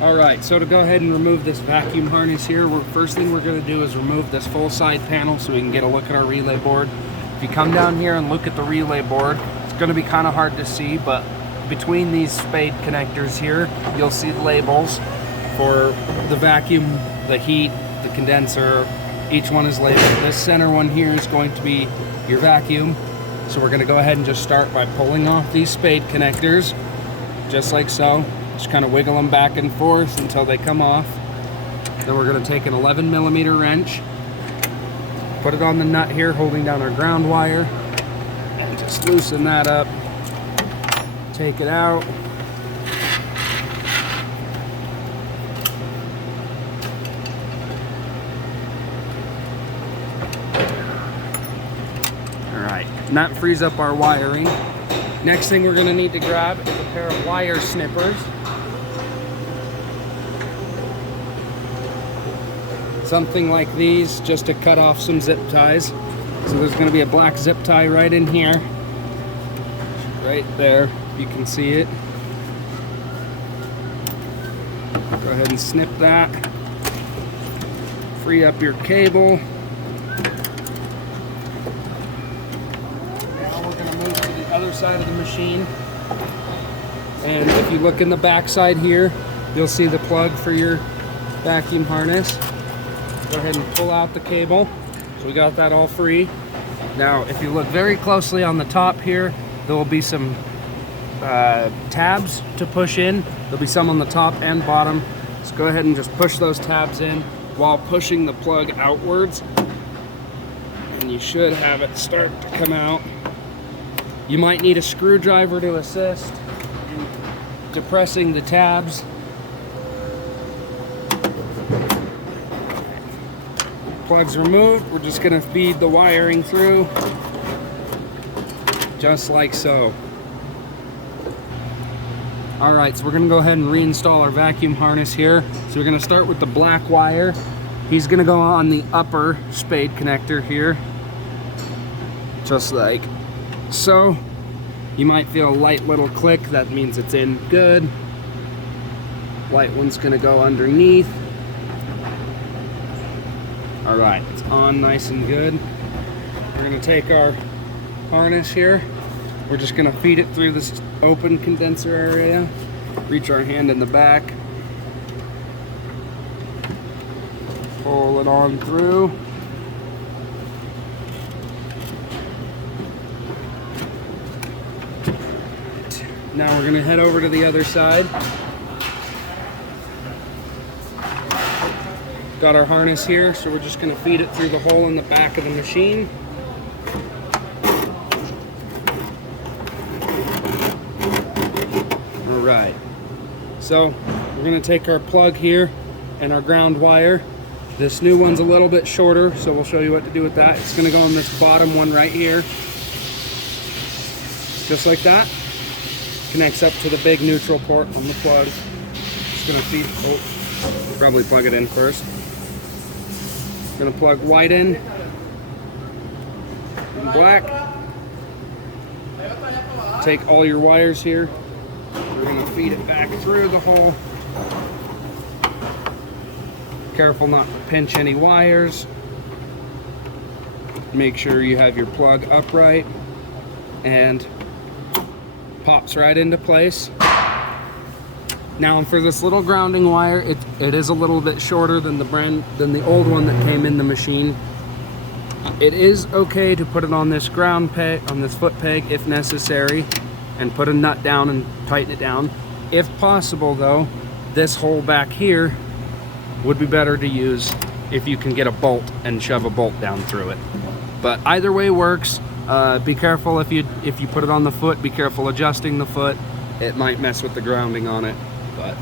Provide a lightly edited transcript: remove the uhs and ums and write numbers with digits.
Alright, so to go ahead and remove this vacuum harness here, first thing we're going to do is remove this full side panel so we can get a look at our relay board. If you come down here and look at the relay board, it's going to be kind of hard to see, but between these spade connectors here, you'll see the labels for the vacuum, the heat, the condenser. Each one is labeled. This center one here is going to be your vacuum. So we're going to go ahead and just start by pulling off these spade connectors, just like so. Just kind of wiggle them back and forth until they come off. Then we're going to take an 11mm wrench, put it on the nut here, holding down our ground wire, and just loosen that up. Take it out. Alright, and that frees up our wiring. Next thing we're going to need to grab is a pair of wire snippers. Something like these, just to cut off some zip ties. So there's going to be a black zip tie right in here. Right there, you can see it. Go ahead and snip that. Free up your cable. Now we're going to move to the other side of the machine. And if you look in the back side here, you'll see the plug for your vacuum harness. Go ahead and pull out the cable. So we got that all free. Now, if you look very closely on the top here, there will be some tabs to push in. There'll be some on the top and bottom. So go ahead and just push those tabs in while pushing the plug outwards. And you should have it start to come out. You might need a screwdriver to assist in depressing the tabs. Plugs removed, we're just going to feed the wiring through, just like so. Alright, so we're going to go ahead and reinstall our vacuum harness here. So we're going to start with the black wire. He's going to go on the upper spade connector here, just like so. You might feel a light little click, that means it's in good. White one's going to go underneath. Alright, it's on nice and good. We're going to take our harness here. We're just going to feed it through this open condenser area. Reach our hand in the back. Pull it on through. Now we're going to head over to the other side. Got our harness here, so we're just going to feed it through the hole in the back of the machine. Alright, so we're going to take our plug here and our ground wire. This new one's a little bit shorter, so we'll show you what to do with that. It's going to go on this bottom one right here. Just like that. Connects up to the big neutral port on the plug. Just going to feed, probably plug it in first. Gonna plug white in and black. Take all your wires here. We're gonna feed it back through the hole. Careful not to pinch any wires. Make sure you have your plug upright and pops right into place. Now for this little grounding wire, it is a little bit shorter than the old one that came in the machine. It is okay to put it on this ground peg, on this foot peg if necessary, and put a nut down and tighten it down. If possible though, this hole back here would be better to use if you can get a bolt and shove a bolt down through it. But either way works. Be careful if you put it on the foot, be careful adjusting the foot. It might mess with the grounding on it. But